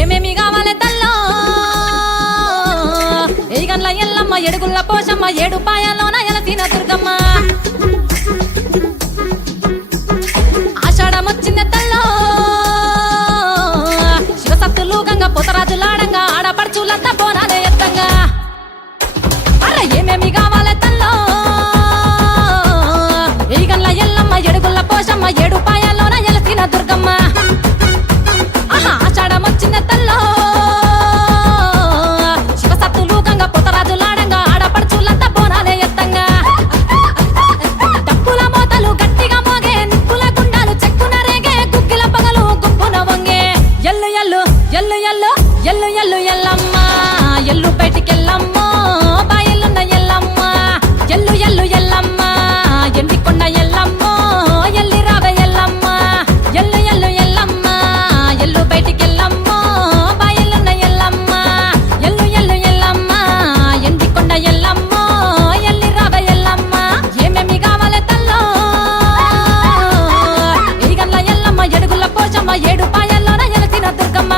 ఏమేమి కావాలి తల్లో ఏగన్ల ఎల్లమ్మ ఎడుగుల్ల పోషమ్మ ఏడు పాయాలోన ఎలసిన దుర్గమ్మ ఆషాఢమొచ్చింది తల్లో శివసత్తులు గంగ పొతరాజులాడంగా ఆడపడుచులంతా బోనాలే ఎత్తంగా అర ఏమేమి కావాలి తల్లో ఏగన్ల ఎల్లమ్మ ఎడుగుల్ల పోషమ్మ ఏడు పాయాలోన ఎలసిన దుర్గమ్మ ఆషాఢమొచ్చింది తల్లో శివసత్తులు గంగ పొతరాజులాడంగా ఆడపడుచులంతా బోనాలే ఎత్తంగా డప్పుల మోతలు గట్టిగా మోగే నిప్పుల గుండాలు చెక్కున రేగే గుగ్గిల పగలు గుంపున వంగే ఎల్లు ఎల్లు ఎల్లు ఎల్లు ఎల్లు ఎల్లు ఎల్లమ్మ ఎల్లు బయటికెళ్ళమ్మో బాయలున్న ఎల్లమ్మ ఎల్లు ఎల్లు ఎల్లమ్మ ఎండికొండ ఎల్లమ్మో ఎల్లి రావే ఎల్లమ్మ ఎల్లు ఎల్లు ఎల్లమ్మ ఎల్లు బయటికెళ్ళమ్మో బాయలున్న ఎల్లమ్మ ఎల్లు ఎల్లు ఎల్లమ్మ ఎండికొండ ఎల్లమ్మో ఎల్లి రావే ఎల్లమ్మ ఏమేమి కావాలి తల్లో ఏగన్ల ఎల్లమ్మ ఎడుగుల పోచమ్మ ఏడు పాయల్లోన ఎలసిన దుర్గమ్మ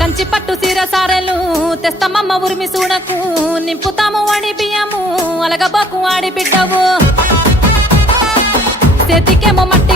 కంచి పట్టు సీర సారెలు తెస్తమమ్మ ఉరిమి సూడకు నింపుతాము వాడి బియ్యము అలగబాకు వాడి బిడ్డవు చేతికేమో మట్టి